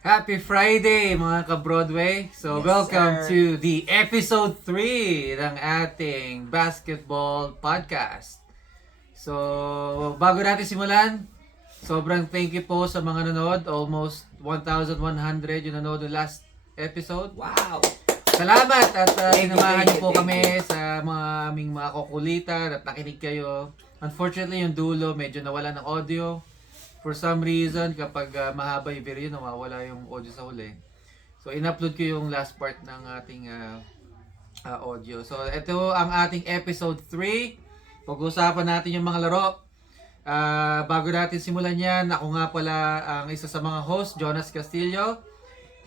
Happy Friday mga ka-Broadway. So Yes, welcome sir. to the episode 3 ng ating basketball podcast. So bago natin simulan, sobrang thank you po sa mga nanood. Almost 1,100 yung nanood ng last episode. Wow! Salamat at Thank you, sinamahan niyo thank you, po thank kami sa mga aming mga kukulitan at nakinig kayo. Unfortunately, yung dulo medyo nawala ng audio. For some reason, kapag mahaba yung video, nawawala yung audio sa huli. So, in-upload ko yung last part ng ating audio. So, ito ang ating episode 3. Pag-uusapan natin yung mga laro. Bago natin simulan yan, ako nga pala ang isa sa mga host, Jonas Castillo.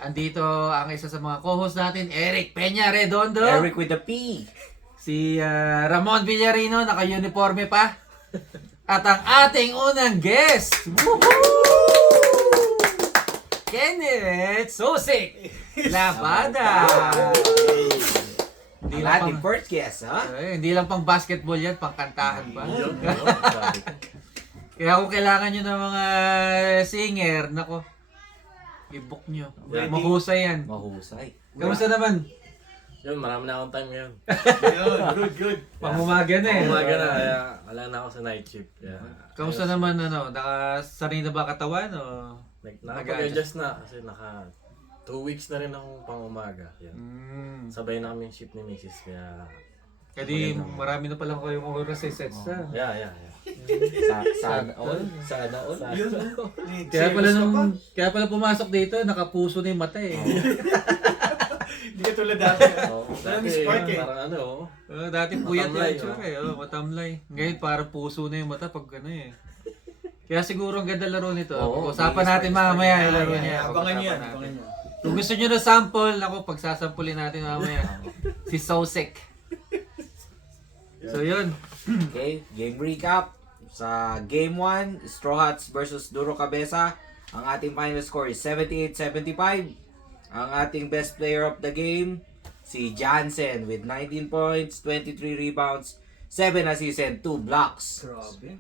Andito ang isa sa mga co-host natin, Eric Peña Redondo. Eric with the P. Si Ramon Villarino, naka-uniforme pa. At ang ating unang guest, Kenneth Sosik Labada. Ang ating first guest, ha? Hindi lang pang basketball yan, pang kantahan pa. Kaya kung kailangan nyo ng mga singer, nako, i-book nyo. Mahusay yan. Mahusay. Kamusta naman? Yun, marami na akong time ngayon. Good. Pang umaga na eh. Umaga na, kaya wala na ako sa night shift. Kaya, Kamusta naman, nakasanay na ba katawan o? Nakapag-adjust na kasi naka 2 weeks na rin akong pang umaga. Yan. Sabay na kami shift ni Mrs. Kaya, Kadi marami na pala kayong oras sa sets na. yeah. Sana all. Sana all. Kaya pala pumasok dito, nakapuso na yung mata eh. Hindi ka tulad dati. Dati, spark eh. parang ano, Dati puyat Matamlay, yung tsura eh. Matamlay. Ngayon parang puso na yung mata pag ano eh. Kaya siguro ang ganda laro nito. Oo, Usapan natin mamaya yung laro niya. Abangan nyo yan. Pag-usapan Abangan natin. nyo. Kung gusto nyo na sample, ako pagsasampulin natin mamaya. Si Sosik. So yun. Okay, game recap. Sa game 1, Straw Hats versus Duro Cabeza. Ang ating final score is 78-75. Ang ating best player of the game, si Jansen with 19 points, 23 rebounds, 7 assists and 2 blocks.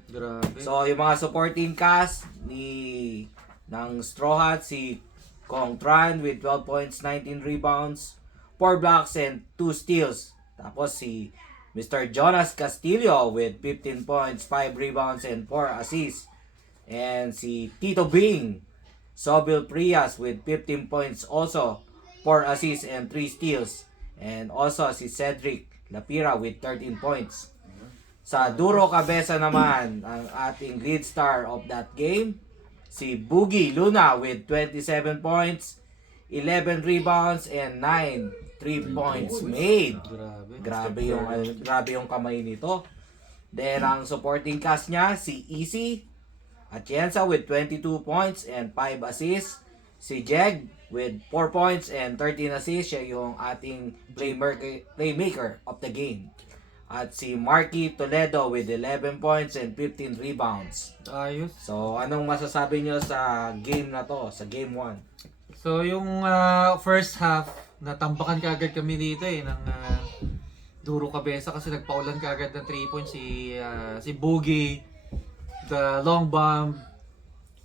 Grabe. So, yung mga supporting cast ng Straw Hats, si Kong Tran with 12 points, 19 rebounds, 4 blocks and 2 steals. Tapos si Mr. Jonas Castillo with 15 points, 5 rebounds and 4 assists. And si Tito Bing, Sobil Prias with 15 points also, 4 assists and 3 steals. And also si Cedric Lapira with 13 points. Sa Duro Cabeza naman, ang ating lead star of that game, si Boogie Luna with 27 points, 11 rebounds, and 9 3 points made. Grabe yung kamay nito. Then, ang supporting cast niya, si Easy Atienza with 22 points and 5 assists. Si Jeg with 4 points and 13 assists. Siya yung ating playmaker of the game. At si Marky Toledo with 11 points and 15 rebounds. Ayos. So, anong masasabi nyo sa game na to? Sa game 1? So yung first half, natambakan kaagad kami dito eh ng Duro Cabeza kasi nagpaulan kaagad ng 3 points si Boogie, the long bomb,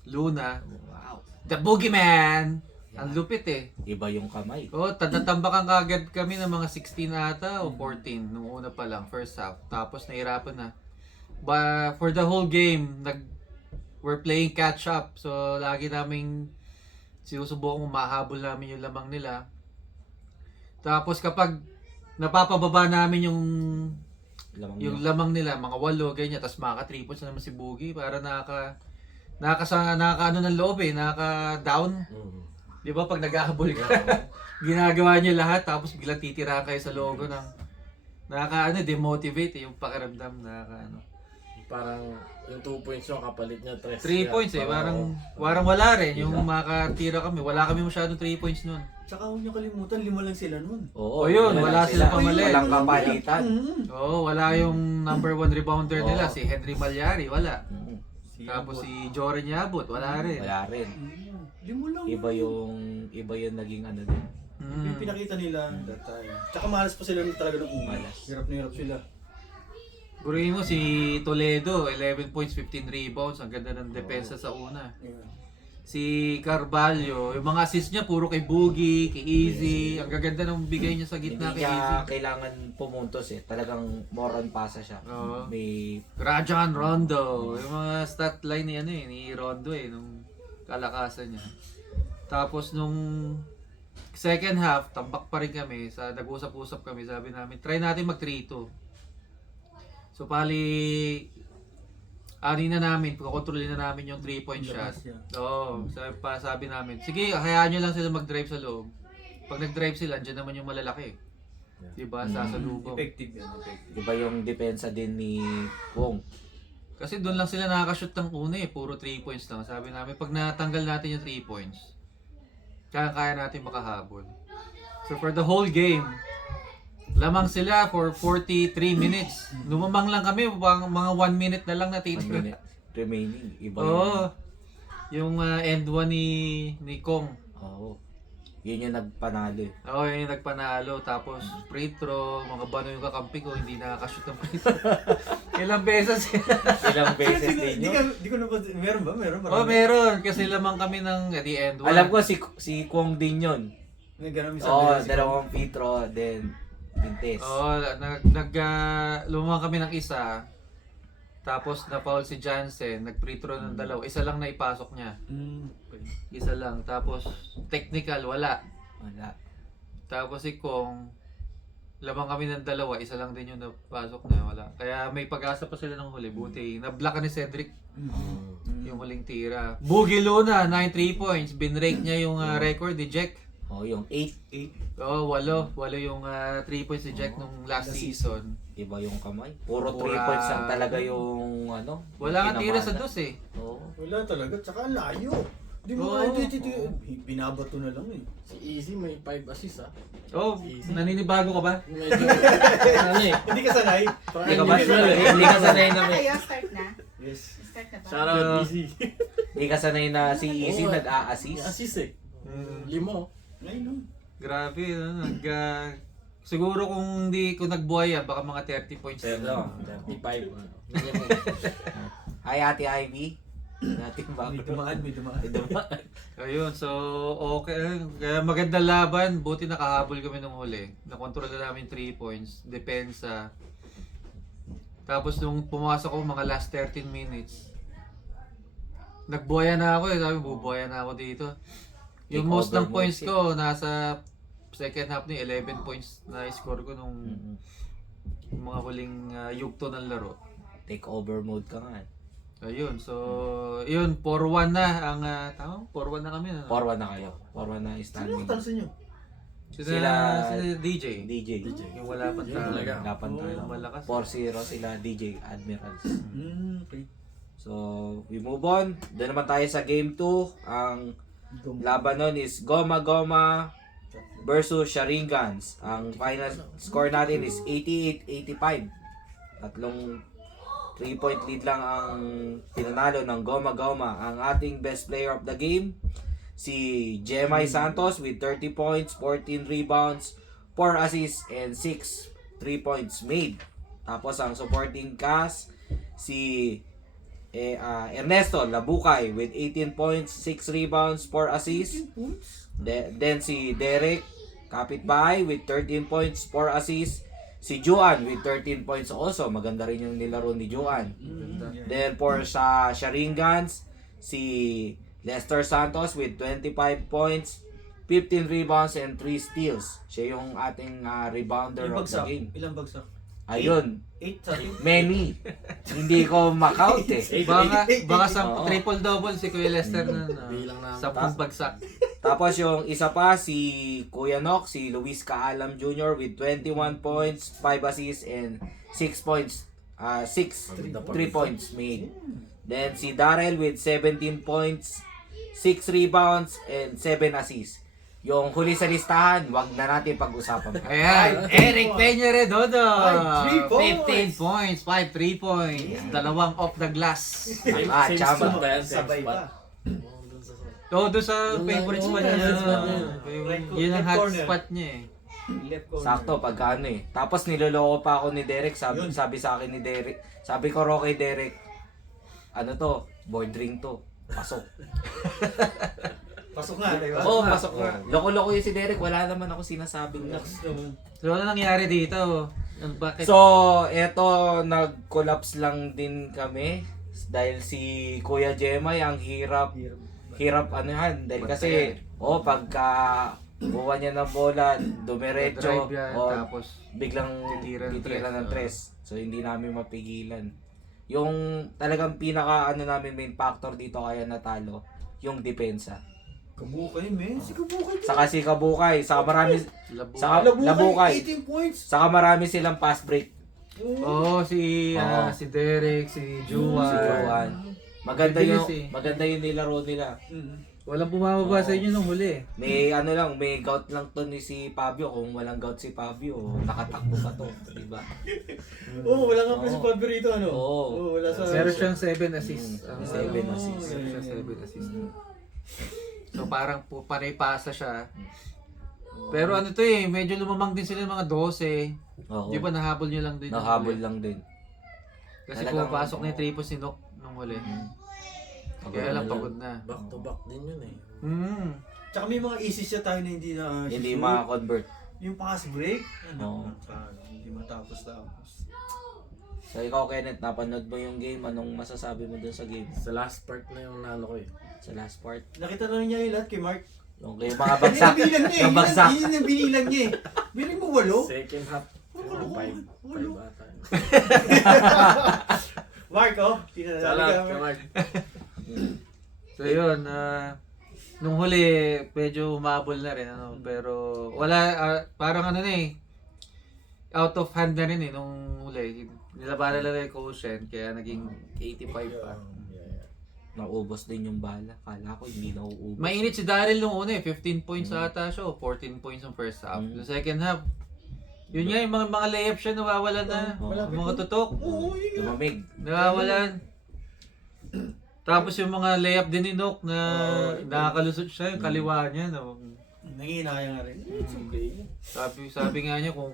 Luna, Wow. the Boogeyman. Ang lupit eh. Iba yung kamay. Oh, natambakan kaagad kami ng mga 16 ata o 14 nung una pa lang, first half. Tapos nahirapan na. But for the whole game, we're playing catch up. So lagi naming sinusubukan mahabol namin yung lamang nila. Tapos kapag napapababa namin yung lamang nila, mga 8, ganyan, tapos maka 3 points na naman si Boogie para nakaka ano ng loob eh, nakaka-down. Di ba pag naghahabol ka, ginagawa niyo lahat tapos biglang titira kayo sa logo ng demotivate yung pakiramdam parang yung 2 points yung kapalit niya, 3 points eh, parang wala rin yung makatira kami. Wala kami masyadong 3 points noon. Tsaka huwag niyo kalimutan, 5 lang sila nun. Oo, yun, wala silang pamalit. Walang kapalitan. Wala yung number 1 rebounder nila, si Henry Malyari, wala. Mm. Tapos si Joren Yabut, wala rin. Wala rin. 5 lang. Iba yung naging ano din. Yung pinakita nila that time. Tsaka malas pa sila talaga ng una. Malas. Hirap na hirap sila. Burin mo si Toledo, 11 points, 15 rebounds. Ang ganda ng depensa sa una. Yeah. si Carvalho, yung mga assist niya puro kay Boogie, kay Easy. Ang gaganda ng bigay niya sa gitna Hindi kay Easy. niya kailangan pumuntos eh. Talagang more on pasa siya. Oo. May Rajon Rondo. Yung mga stat line ni ni Rondo nung kalakasan niya. Tapos nung second half, tambak pa rin kami. Nag-usap-usap kami. Sabi namin, try natin mag 3-2. So pali ani na namin, kukontrolin na namin yung 3-point shot. Oo, sabi namin, sige, hayaan nyo lang sila mag-drive sa loob. Pag nag-drive sila, andyan naman yung malalaki. Diba? Sasalubong. Effective yan, effective. Iba yung depensa din ni Wong. Kasi doon lang sila nakakashoot ng una puro 3 points lang. Sabi namin, pag natanggal natin yung 3 points, kaya natin makahabol. So for the whole game, lamang sila for 43 minutes. Lumamang lang kami, mga 1 minute na lang 1 natitira. minute remaining. Iba Oo. Yung end 1 ni Kong. Oo. Yun yung nagpanalo eh. Oo, yun yung nagpanalo. Tapos free throw, mga bano yung kakampi ko, hindi nakakashoot ng free throw. Ilang beses. Ilang beses din yun. Di ko na ba, meron ba? Meron ba? Oh, meron. Kasi lamang kami ng at the end 1. Alam ko si Kwong din yun. May ganun minsan. Oo, dalawang free throw, then Pintes. Oo, lumamang kami ng isa. Tapos na-foul si Jansen, nag-free throw ng dalawa. Isa lang na ipasok niya. Isa lang. Tapos technical, wala. Wala. Tapos si Kong, lamang kami ng dalawa, isa lang din yung napasok niya, wala. Kaya may pag-asa pa sila ng huli. Buti, na-block ni Cedric yung huling tira. Boogie Luna, 9 3 points. Binrake niya yung record ni Jack. Oh, yung 8. Oo, 8 yung 3 points ni Jack nung last season. Iba yung kamay. Puro 3 Pura- points lang talaga yung ano. Wala kang tira sa pinamana. dos eh. Oo. Wala talaga, tsaka ang layo. Di mo Oo. kaya dito, binabato na lang eh. Si Easy may 5 assists Oh, naninibago ka ba? Medyo, ano eh. Hindi ka sanay. Hindi ka ba hindi ka sanay na Kayo, start na. Yes. Start na ba? Shout out Easy. hindi ka sanay na si Easy Oo, nag-a-assist. Assist eh. Mm. 5. Ngayon no. Grabe, siguro kung hindi ko nagbuhay baka mga 30 points. Pero, 35. Hi Ate Ivy. Natin ba? May dumaan, may dumaan. Ayun, so okay. Kaya maganda laban, buti nakahabol kami nung huli. Nakontrol na namin 3 points, depensa. Tapos nung pumasok ko mga last 13 minutes, nagbuhaya na ako sabi bubuhaya na ako dito. Yung Take most over ng points mode. ko, nasa second half ni 11 points na score ko nung mga huling yugto ng laro. Take over mode ka nga. Ayun, so yun, 4-1 na ang tama? 4-1 na kami. Ano? 4-1 na kayo. 4-1 na Sino standing. ang tanso nyo? Sila DJ. DJ. Yung wala pang Yun talo. talaga. Lapan Oo, tayo. malakas. 4-0 sila DJ Admirals. Okay. So, we move on. Doon naman tayo sa game 2. Ang laban nun is Goma Goma versus Sharingans. Ang final score natin is 88-85. Tatlong 3-point lead lang ang pinanalo ng Goma Goma. Ang ating best player of the game, si Jemai Santos with 30 points, 14 rebounds, 4 assists, and 6 3 points made. Tapos ang supporting cast, si Ernesto Labukay with 18 points, 6 rebounds, 4 assists. Then si Derek Kapitbahay with 13 points, 4 assists. Si Juan with 13 points also. Maganda rin yung nilaro ni Juan. Then for sa Sharingans, si Lester Santos with 25 points, 15 rebounds, and 3 steals. Siya yung ating rebounder Ilang of the bagsak? game. Ilang bagsak? Ayun, 8 sa atin. many. Hindi ko makount eh. Baka sa Oo. triple-double si Kuya Lester na Bilang na. 10 bagsak. Tapos yung isa pa, si Kuya Nok, si Luis Kaalam Jr. with 21 points, 5 assists, and 6 points, 6 3 points made. Then si Darrell with 17 points, 6 rebounds, and 7 assists. Yung huli sa listahan, wag na natin pag-usapan. Ayan, Eric Peña Redondo. Ay, 3 15 points, 5 3 points. Dalawang off the glass. Same Chama. spot ba yan? Same Sabay spot. pa. Doon sa favorite spot niya. favorite spot niya. Yun ang Left hot corner. spot niya eh. Left corner. Sakto, pagka ano eh. Tapos niloloko pa ako ni Derek. Sabi, Yun. sabi sa akin ni Derek. Sabi ko raw kay Derek, ano to, board ring to. pasok. Pasok nga, di ba? Oo, pasok na. Loko-loko yung si Derek, wala naman ako sinasabing na. Next naman. So, ano nangyari dito? Bakit? So, eto, nag-collapse lang din kami dahil si Kuya Jemay ang hirap ano yan. Dahil kasi, pagka buwan niya ng bola, dumiretso, Drive yan, tapos biglang titira ng titira ng tres, tres. So, hindi namin mapigilan. Yung talagang pinaka namin main factor dito kaya natalo, yung depensa. Kabukay, men. Si Kabukay. Saka si Kabukay, saka marami, Labo. saka Labukay. 18 points. Saka marami silang pass break. Oo, si Derek, si Juwan. Si Juwan. Bibilis eh. Maganda yung nilaro nila. Walang bumababa sa inyo nung huli. May may gout lang to ni si Fabio. Kung walang gout si Fabio, nakatakbo pa to, di ba? Oo, wala nga pa si Fabio rito, ano? Oo. Wala sa... Meron siyang 7 assists. 7 assists. Meron siyang 7 assists. So parang panay-pasa siya. Pero ano to medyo lumamang din sila ng mga 12. Oo. Di ba nahabol nyo lang din? yung Nahabol huli? lang din. Kasi Talagang- pumapasok na yung triple si Nook nung huli. Kaya lang pagod na. Back to back din yun eh. Tsaka may mga easy siya tayo na hindi na... Hindi shoot. maka-convert. Yung pass break. Oo. Hindi matapos-tapos. So ikaw, Kenneth, napanood mo yung game. Anong masasabi mo dun sa game? Sa last part na yung nano ko eh. Sa last part? Nakita na niya yung lahat kay Mark. Yung mga bagsak. Binilang niya Yung bagsak. Yun yung binilang niya eh. Bilang mo 8? Second half, Walo. 5 ata. Mark, oh. Tinanali Salat, ka. kamag. So yun, nung huli medyo umabol na rin pero wala parang ano na out of hand na rin nung huli. Nilabanan na yung quotient kaya naging 85 pa. Naubos din yung bala. Kala ko hindi nauubos. Mainit si Daryl nung una 15 points ata siya, 14 points yung first half. The second half, yun nga yung mga layup siya nawawalan na. Malapit Mga na. tutok, Oo, yun nga. Lumamig. nawawalan. Tapos yung mga layup din ni Nook na nakakalusot siya, yung kaliwa niya. No? Nangihinaya nga rin. It's okay. Sabi nga niya kung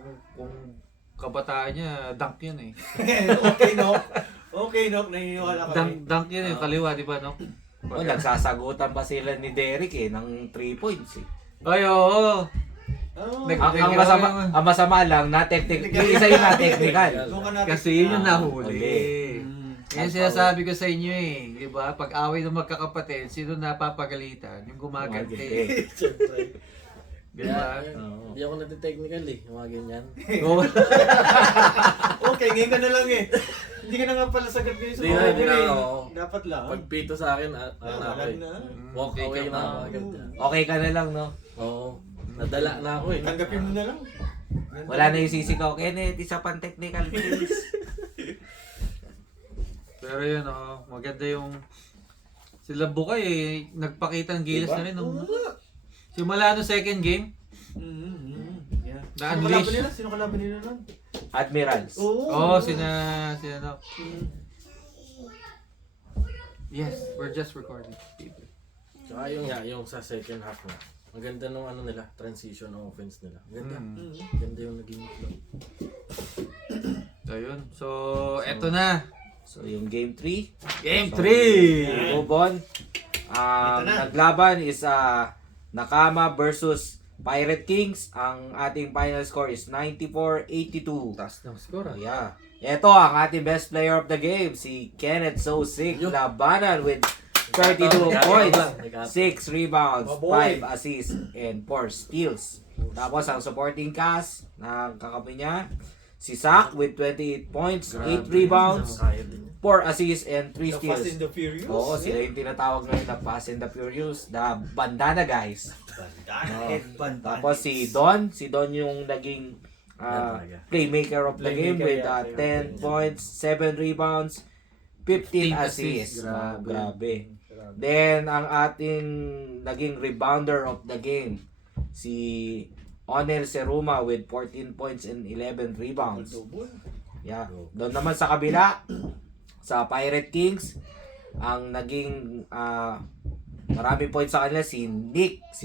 kabataan niya, dunk yun eh. Okay, no? Okay, no? Naniniwala kami. Dunk yun yung kaliwa, di ba Nook? Nagsasagutan pa sila ni Derek ng 3 points eh. Ay, oo. Oh, Ang masama lang, na-technical. Yung isa yung na-technical. doon ka natin. Kasi yun yung nahuli. huli. Yan sinasabi ko sa inyo di ba? Pag away ng magkakapatid, sino napapagalitan? Yung gumaganti. Siyempre. Di ba? Hindi ako nati-technical eh, yung mga ganyan. Oo. Okay, ngayon ka na lang eh. Hindi ka na nga pala sagat ngayon sa Hindi na, mga hindi na, eh. oo. Dapat lang. Pag pito sa akin, ano ako Alam eh. na. Walk Take away up na na. ako agad yan. Okay ka na lang, no? Oo. Nadala na ako eh. Tanggapin mo na lang. Wala na yung sisigaw. Kenneth, isa pang technical please. Pero yun, maganda yung sila Bukay nagpakita ng gilas Diba? na rin. Oo nga. Simula nung second game, Yeah. Na-unleash. Sino kalaban nila nun? Admirals. Oo. sina Nook. Yes, we're just recording. people. Tsaka yung sa second half na. Maganda nung ano nila, transition ng offense nila. Ganda. Ganda yung naging flow. So yun. So, eto na. So, yung game 3. Game 3! Move on. Ito na. Naglaban is Nakama versus Pirate Kings. Ang ating final score is 94-82. Taas ng score Yeah. Ito ang ating best player of the game, si Kenneth Sosik Labanan with 32 points, 6 rebounds, Maboy. 5 assists, and 4 steals. Tapos ang supporting cast ng kakampi niya, si Sak with 28 points, 8 rebounds, Kaya din yun. 4 assists, and 3 The Fast steals. and the Furious. Oo, sila yung tinatawag ngayon na Fast and the Furious, the Bandana Guys. Bandana. Headband. Tapos si Don yung naging playmaker of the game with 10 points, 7 rebounds, 15 assists. Grabe. Then, ang ating naging rebounder of the game, si Onel Seruma with 14 points and 11 rebounds. Yeah. Doon naman sa kabila, sa Pirate Kings, ang naging marami points sa kanila si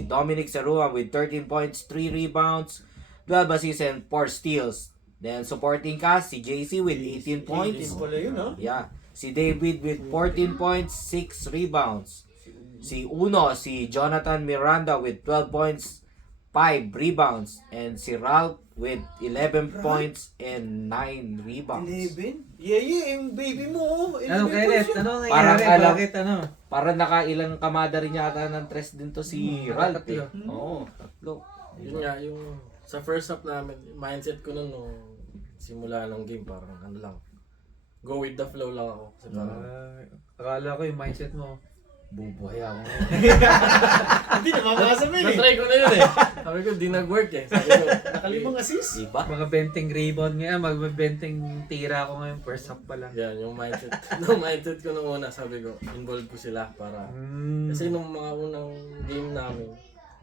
Dominic Seruma with 13 points, 3 rebounds, 12 assists and 4 steals. Then supporting cast si JC with 18 points. Pala yun, ha? Yeah. Si David with 14 points, 6 rebounds. Si Jonathan Miranda with 12 points, 5 rebounds. And si Ralph with 11 points and 9 rebounds. 11? Yeah, yung baby mo. 11 Ano, Kenneth? points yun. Ano Parang nangyari? alam- Bakit ano? Parang nakailang kamada rin yata ng tres din to si Ralph. Eh. tatlo. Oo, tatlo. Yun nga, yung sa first half namin, mindset ko nun nung simula ng game, parang ano lang, go with the flow lang ako. Kasi parang, Akala ko yung mindset mo, bubuhay ako. Hindi na mamasa mo yun eh. na-try ko na yun eh. Sabi ko, di nag-work eh. Sabi ko, Nakalimang assist. Diba? Mga benting rebound nga, magbenting tira ako ngayon, first half pa lang. yan, yung mindset. Nung mindset ko nung una, sabi ko, involve ko sila para, kasi nung mga unang game namin,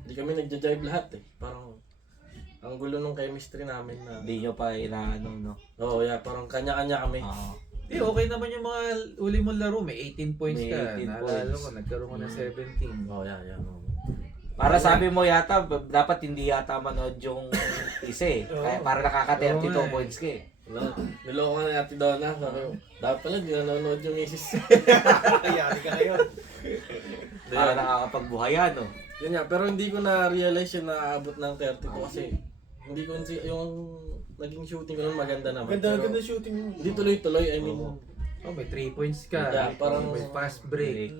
hindi kami nagja-jive lahat eh. Parang, ang gulo nung chemistry namin na, Hindi nyo pa inaano, no? oh yeah, parang kanya-kanya kami. Oo. Okay naman yung mga uli mong laro, may 18 points May ka. 18 Naalala points. ko, nagkaroon ko ng 17. Oh yeah, yeah. Oh. Para sabi mo yata, dapat hindi yata manood yung isa eh. Kaya para nakaka 32 Oo nga eh. points ka eh. Niloko ka na Ate Donna. Sabi ko, dapat pala di nanonood yung misis. Ayari ka ngayon. Para nakakapagbuhayan, no? Yun nga, pero hindi ko na-realize yun na aabot ng 32 kasi hindi ko yung naging shooting ko nun maganda naman. Ganda shooting mo. Hindi tuloy-tuloy, I mean, Oh, may 3 points ka. Yeah, parang- may fast break.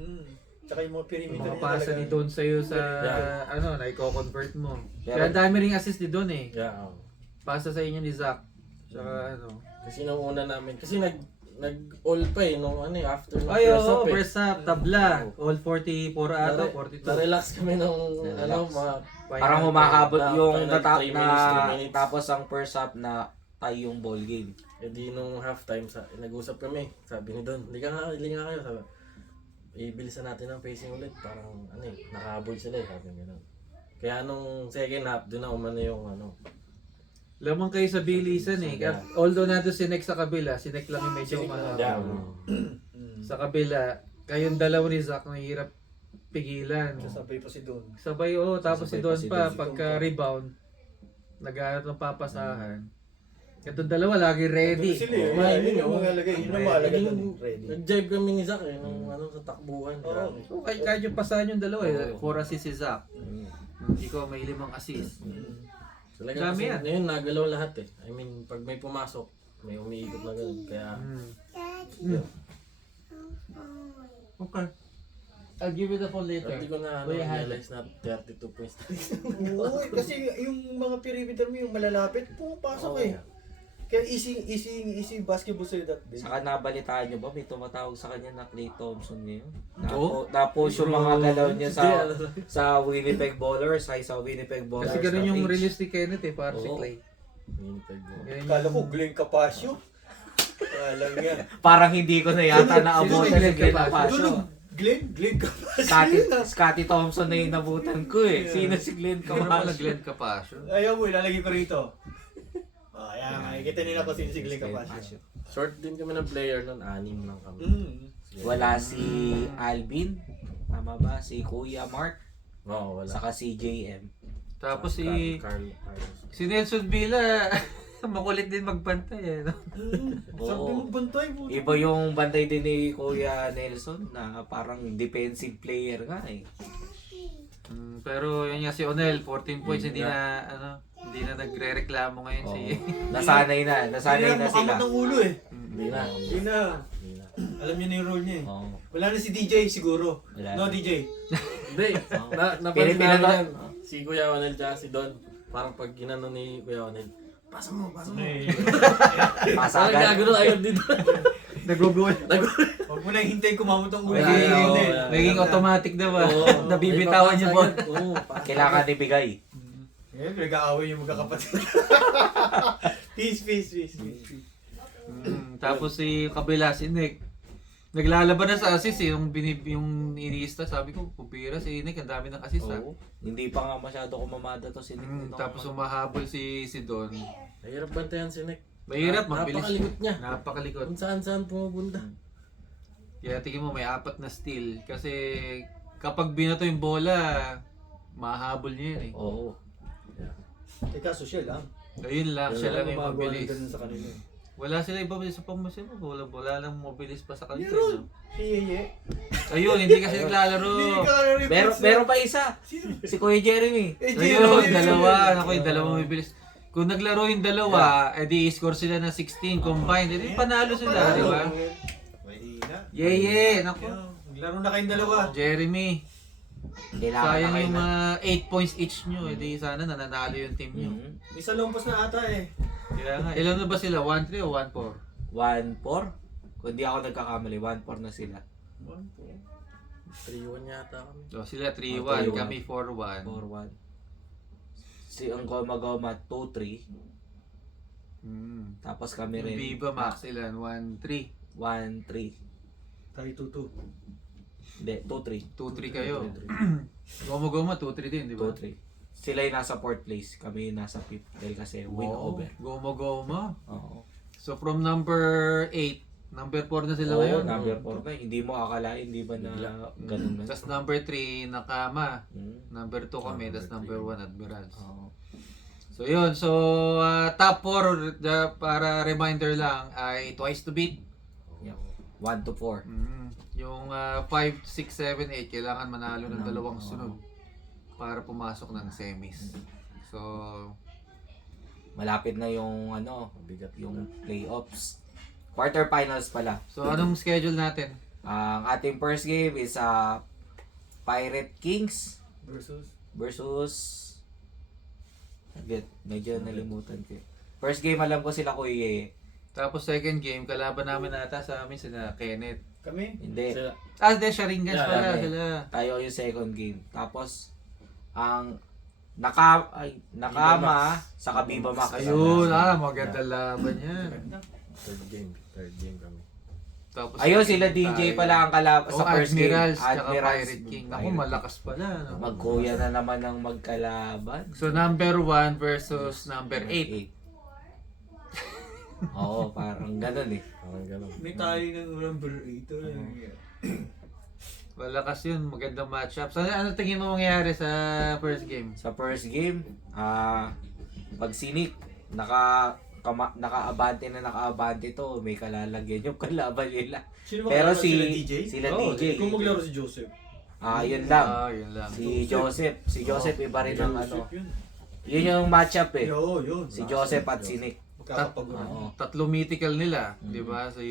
Tsaka yung mga perimeter. Mga niya pasa talaga. ni Don sa'yo sa, Yeah. ano, na i-convert mo. Pero- Kaya dami ring assist ni Don eh. yeah. Oh. Pasa sa inyo ni Zach. Tsaka ano. Kasi nung una namin, kasi nag-all pa eh, nung ano eh, after ng Ay, first half oo, eh. first half, tabla. All 44 ata, 42. Na-relax kami nung, Na-relax. ano, mga, Parang humakabot na- yung final 3 minutes, 3 minutes. tapos ang first half na tayo yung ball game. eh di nung halftime, nag-usap kami, sabi ni Don, hindi nga kayo, sabi, ibilisan natin ang pacing ulit, parang, ano eh, nakahabol sila eh, sabi gano'n. Kaya nung second half, doon na umano yung, ano, Lamang kayo sa bilisan eh. Yeah. Although nato si Nick sa kabila, si Nick lang yung medyo mahaba. yeah, Sa kabila, kayong dalawa ni Zach nahihirap pigilan. Sasabay pa si Don. Sabay tapos si Sabay pa Don si pa, Don. pagka-rebound, naghahanap ng papasahan. Itong dalawa lagi ready. Doon sila eh. Oh, Yun yun, yung oh. mahalaga. Yun ang mahalaga naging, doon. Ready. nag-jive kami ni Zach eh, nung ano, sa takbuhan. Oo. grabe. So, kahit yung pasahan yung dalawa eh. 4 assist si Zach. Ikaw may 5 assist. Talaga Dami kasi yan. ngayon nagalaw lahat eh. I mean, pag may pumasok, may umiikot na gano'n. Kaya, Okay. I'll give you the phone later. hindi ko na Kuya, realize na 32 points. Oo, kasi yung mga perimeter mo, yung malalapit, pumapasok Oo. eh. Kaya easy basketball sa'yo that day. Saka nabalitaan nyo ba, may tumatawag sa kanya na Klay Thompson ngayon? Oo. Tapos yung mga galaw niya sa Hindi, ano. sa Winnipeg Ballers, ay sa Winnipeg Ballers. Kasi ganun na yung page. release ni Kenneth eh, para si Oo. Clay. Winnipeg mo. Ganun yung- Kala ko, Glenn Capasio. Alam niya. Parang hindi ko na yata naabutan Sino si yung Glenn Glenn Capasio. Glenn Capasio. Scotty Thompson na yung nabutan ko eh. Sino si Glenn Ano pala Capasio? Glenn Capasio? Ayaw mo, ilalagay ko rito. Ayan, makikita nila kung sino si Glenn Capasio. Short din kami ng player nun, 6 lang kami. Wala si Alvin. Tama ba? Si Kuya Mark. Oo, wala. Saka si JM. Tapos si Carlos. Nelson Villa, makulit din magbantay eh. No? Sabi mo, bantay mo. Iba yung bantay din ni Kuya Nelson na parang defensive player nga eh. Pero yun nga si Onel, 14 points, hindi na nagre-reklamo ngayon si... Nasanay na sila. Makamot ng ulo eh. Hindi na. Hindi na. Alam niya na yung role niya eh. Oo. Wala na si DJ siguro. Wala No, na. DJ. Hindi. Napansin Pinipila namin ba? yan. Si Kuya Onel tsaka si Don. Parang pag ginano ni Kuya Onel, pasa mo. Parang Pasagan. gagano ayaw dito. Nagugol. Huwag mo na hintayin kumamot ang ulo. Magiging, Wala, Hindi. wala. magiging automatic na ba? Oo. Nabibitawan niyo po. Oo. Kailangan ibigay. Eh, pinag-aaway yung magkakapatid. Peace. Tapos si kabila, si Nick. Naglalaban na sa assist eh, yung iniista, sabi ko, pupira si Nick, ang dami ng assist ah. Oo. Hindi pa nga masyado kumamada to si Nick. Tapos umahabol si Don. Mahirap bantayan si Nick. Mahirap, mabilis. Napakalikot niya. Napakalikot. Kung saan pumupunta. Kaya tingin mo may 4 na steal. Kasi kapag binato yung bola, mahabol niya yun eh. Oo. Teka, social lang. Ayun lang, siya lang yung Gumagawa ng mabilis. ganun sa kanila eh. Wala sila iba sa pamusin mo. Wala lang mabilis pa sa kanila. Meron. No? Si Yeye. Ayun, hindi kasi naglalaro. Hindi ka replace. Meron pa isa. Si Kuya Jeremy. Ayun, dalawa. Ako yung dalawa mabilis. Kung naglaro yung dalawa, edi score sila ng 16 combined. Edi panalo sila, di ba? Mahina. Yeye, naku. Naglaro na kayong dalawa. Jeremy. Kailangan Sayang na kayo yung na. 8 points each nyo. Edi sana nananalo yung team nyo. Mhm. May salumpos na ata eh. Kaya nga, ilan na ba sila? 1-3 o 1-4? 1-4? Kung di ako nagkakamali, 1-4 na sila. 3-1 yata kami. So, sila 3-1. 3-1, kami 4-1. 4-1. Si ang Goma 2-3. Tapos kami Yung rin. Viva Max ilan? 1-3. 1-3. Tayo 2-2. Hindi, 2-3. 2-3 kayo. Goma 2-3 din, di ba? 2-3. Sila yung nasa 4th place. Kami yung nasa 5th. Dahil kasi win over. Goma. Oo. So from number 8, number 4 na sila Oo, ngayon. number 4 na. Hindi mo akalain, di ba na ganun na. Tapos number 3, Nakama. Hmm. Number 2 kami, tapos number 1, Admirals. Oo. So yun, so top 4, para reminder lang, ay twice to beat. Yep. 1-4. Yung 5, 6, 7, 8, kailangan manalo ng dalawang sunod para pumasok ng semis. So, Malapit na yung bigat yung playoffs. Quarterfinals pala. so anong schedule natin? Ang ating first game is Pirate Kings versus medyo nalimutan ko. First game alam ko sila Kuya Yeye. Tapos second game, kalaban namin ata sa amin sila Kenneth. Kami? Hindi. Sila, De Sharingans Yeah, pala kami. sila. Tayo yung second game. Tapos ang Nakama sa Viva Max. Ayun, maganda laban yan. third game kami. Tapos Ayun second sila game DJ tayo. pala ang kalab sa first Admirals, game. tsaka Pirate King. Ako, malakas pala. No? Magkuya na naman ng magkalaban. So number 1 versus number 8. Oo, parang ganun eh. Parang ganun. May tali ng number 8. Malakas yun, magandang matchup. So ano tingin mo mangyayari sa first game? Sa first game, pag sinik, naka-abante to, may kalalagyan yung kalaban nila. Sino Pero ba sila DJ? sila Oo, DJ. Kung maglaro si Joseph. Yun lang. Yun lang. Si Joseph iba rin ang Joseph yun. Yun yung matchup eh. Yun. Si Joseph at sinik. Magkakapaguran. Oo. Tatlo mythical nila, di ba? Si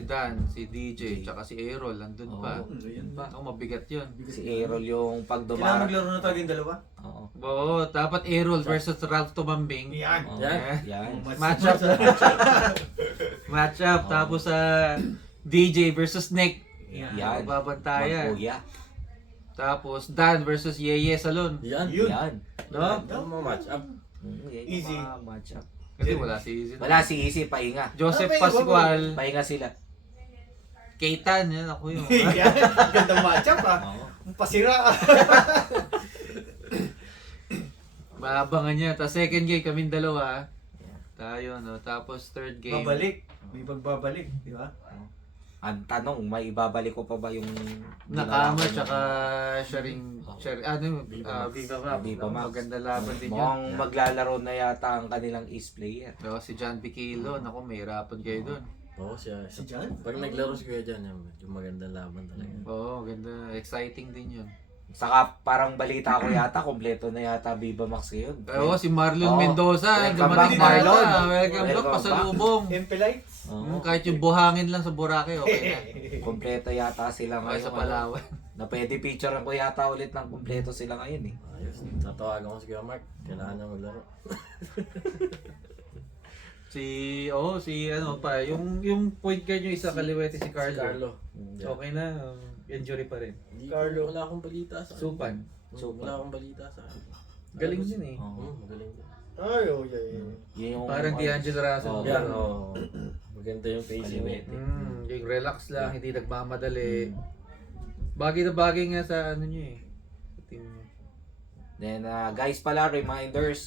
Dan, si DJ, tsaka si Errol, nandun pa. Oo. Ayan ba? Ako, mabigat yun. Si Errol yung pag Kailangan dumara. maglaro na talaga yung dalawa? Oo. Oo, dapat Errol versus Ralph Tumambing. Yan. Oo. Yan. Yan. Matchup. Matchup. Tapos DJ versus Nick. Yan. Babantayan. Magkuya. Tapos Dan versus Yeye Salon. Yan. Yun. Yan. No? Ano mo match up? Yan yung Easy. mga matchup. Kasi wala si Easy. Wala si Easy, pahinga. Joseph Ah, Pascual. Pahinga sila. Keitan. Yan ako yun. Yan. Gandang matchup ah. Pasira. Maabangan niya. Tapos second game kaming dalawa. Tayo, no? Tapos third game. Babalik. May pagbabalik. Di ba? Ang tanong, may ibabalik ko pa ba yung Nakama ginawa ko tsaka na- Viva Max. Viva Max. Maganda laban din yun. Mukhang maglalaro na yata ang kanilang ace player. No, si John Piquilo. Naku, may hirapan kayo dun. Oo, siya. Si John? Pag naglaro si Kuya Jan, yung magandang laban talaga. Oo, ganda. Exciting din yun. Saka parang balita ko yata, kompleto na yata Viva Max ngayon. Oo, si Marlon Oo. Mendoza. Welcome Dumating back, na Marlon. yata. Welcome back, Welcome pasalubong. Empelites? Oo. Kahit yung buhangin lang sa Boracay, okay na. Kompleto yata sila Okay ngayon. sa Palawan. Na pwede picturean ko yata ulit ng kompleto sila ngayon eh. Ayos. Tatawagan ko si Kuya Mark. Kailangan niya maglaro. Si ano pa, yung point guard yung isa kaliwete si Carlo. Carlo. Okay na, injury pa rin. Carlo. Wala akong balita sa Supan. Wala akong balita sa Galing din eh. Oo. Magaling din. Ay, oh, yeah. Yun yung Parang D'Angelo Russell. Oo. Yan, oo. Maganda yung facing mo. Kaliwete. Yung relax lang, hindi nagmamadali. Bagay na bagay nga sa ano nyo eh. Sa team nyo. Then guys pala, reminders,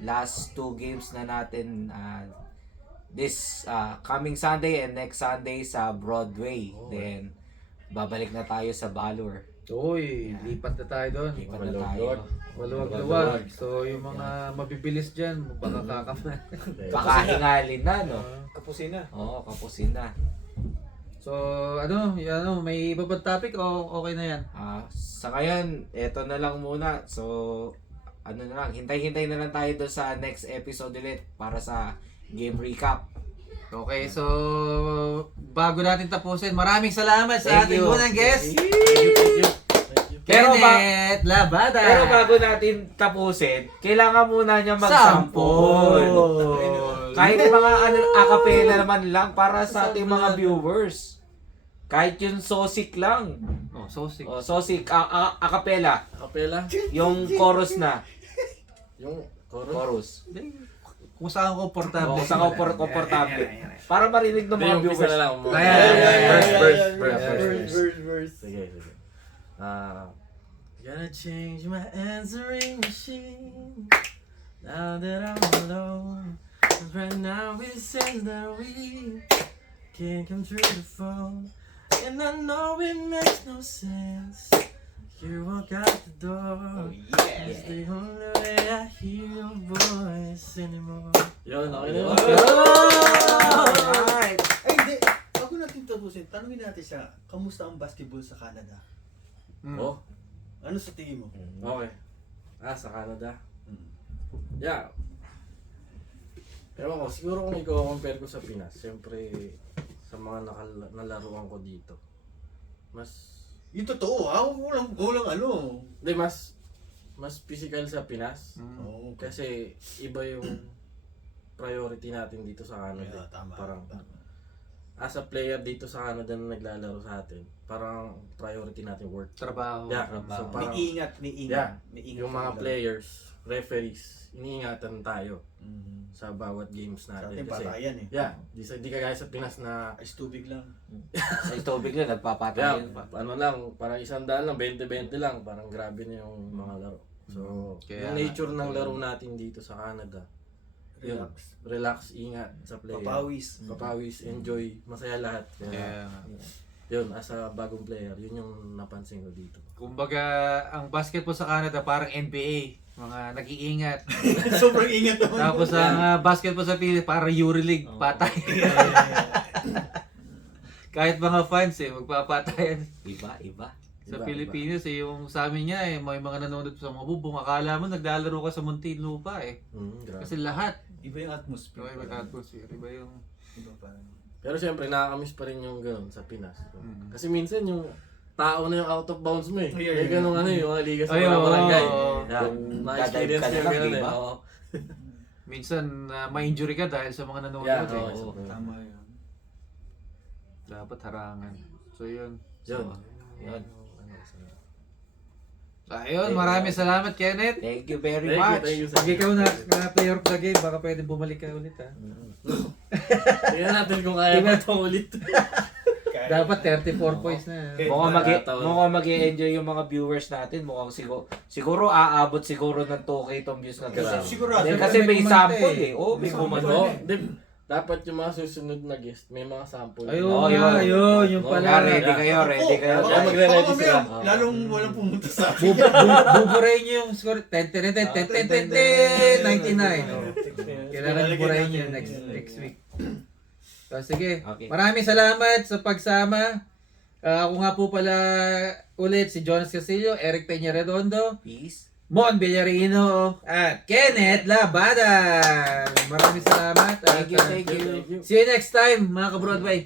last 2 games na natin this coming Sunday and next Sunday sa Broadway. Then babalik na tayo sa Valor. Uy, lipat na tayo doon. Lipat na tayo. Maluwag-luwag. So, yung mga mabibilis dyan, baka kakaman. Baka hingalin na, no? Kapusina. Oo, kapusin na. So, may iba bang topic o okay na yan? Sa ngayon, eto na lang muna. So, ano na lang, hintay-hintay na lang tayo doon sa next episode ulit para sa game recap. Okay, so bago natin tapusin, maraming salamat sa Thank ating you. unang guest, Thank you. Pero Kenneth Labada. Pero bago natin tapusin, kailangan muna niya mag-sample. Kahit mga acapella naman lang para sa ating mga viewers. Kahit yung sosik lang. Oh, so sick. O, sosik, acapella. Kapela. Yung chorus na. Yung chorus. Chorus. Kung saan komportable. O, sa komportable. Para marinig ng mga Yung umpisa viewers. na lang. Verse. Sige. Gotta change my answering machine now that I'm alone. 'Cause right now it says that we can't come through the phone, and I know it makes no sense. You walk out the door. It's the only way I hear your voice anymore. Yun, okay na yun. Alright. Ay, hindi. Bago natin tapusin, tanungin natin siya, kamusta ang basketball sa Canada? Oh, Ano sa tingin mo? okay. Sa Canada. Mm. Yeah. Ewan ko, siguro kung i-compare ko sa Pinas, siyempre sa mga nalaruan ko dito, mas, Yung totoo ha, walang ano. hindi, mas physical sa Pinas. Oo, Kasi iba yung priority natin dito sa Canada. tama. Parang, as a player dito sa Canada na naglalaro sa atin, parang priority natin work. Trabaho. Yeah, so parang, Niingat. yeah, Niingat yung mga sila. players, referees, iniingatan tayo Mhm. sa bawat games Sa natin. atin patayan eh. Yeah, di kagaya sa Pinas na Ice tubig lang. Sa tubig lang, nagpapatay yeah, yun pa. ano lang, parang 100 lang, 20-20 lang, parang grabe na yung mga laro. So, Kaya- yung nature ng laro natin dito sa Canada, yun, relax, ingat sa player. Papawis, enjoy, masaya lahat. Kaya, yun, as a bagong player, yun yung napansin ko dito. Kumbaga, ang basketball sa Canada parang NBA. Mga nag-iingat. Sobrang ingat naman. Tapos ang basketball sa Pilipinas parang EuroLeague. Patay. Kahit mga fans magpapatayan. Iba. Sa Iba, Pilipinas yung sa amin nga may mga nanonood sa mga bubong. Akala mo naglalaro ka sa Muntinlupa Grabe. Kasi lahat. Iba yung atmosphere. Iba yung atmosphere. Iba yung... Iba parang. Pero syempre, nakakamiss pa rin yung gano'n sa Pinas. Kasi minsan yung tao na yung out of bounds mo eh. Yeah, May ganun yung mga liga sa Ay, mga oo. barangay. Oo. Yeah, Kung na-experience dadive ka yung na lang, gano'n eh. diba? Oo. Minsan ma-injury ka dahil sa mga nanonood. Yeah, eh. oo. Tama yun. Dapat harangan. So yun. Yun. Yun. So ayun, maraming salamat Kenneth. Thank you very Thank you, much. thank you. Pag ikaw na player of the game, baka pwede bumalik ka ulit ha. Tingnan natin kung kaya ba ito ulit. Dapat 34 points na. Mukhang mag-enjoy yung mga viewers natin. Mukhang siguro aabot siguro ng 2K tong views na Grabe. Sigurado. Kasi may kumanta sample eh. Oh, may May kumanta. Oo, dapat yung mga susunod na guest, may mga sample. Ayun, Oo, yun, yung Oo, pala. Ready kayo. Kaya magre-ready sila. Lalong walang pumunta sa akin. Buburayin nyo yung score. 99. Kailangan buburayin nyo next week. So, sige. Okay. Maraming salamat sa pagsama. Ako nga po pala ulit si Jonas Castillo, Eric Peña Redondo, Peace. Mon Villarino, at Kenneth Labada. Maraming salamat. Thank you, At, thank you. see you next time, mga ka-Broadway.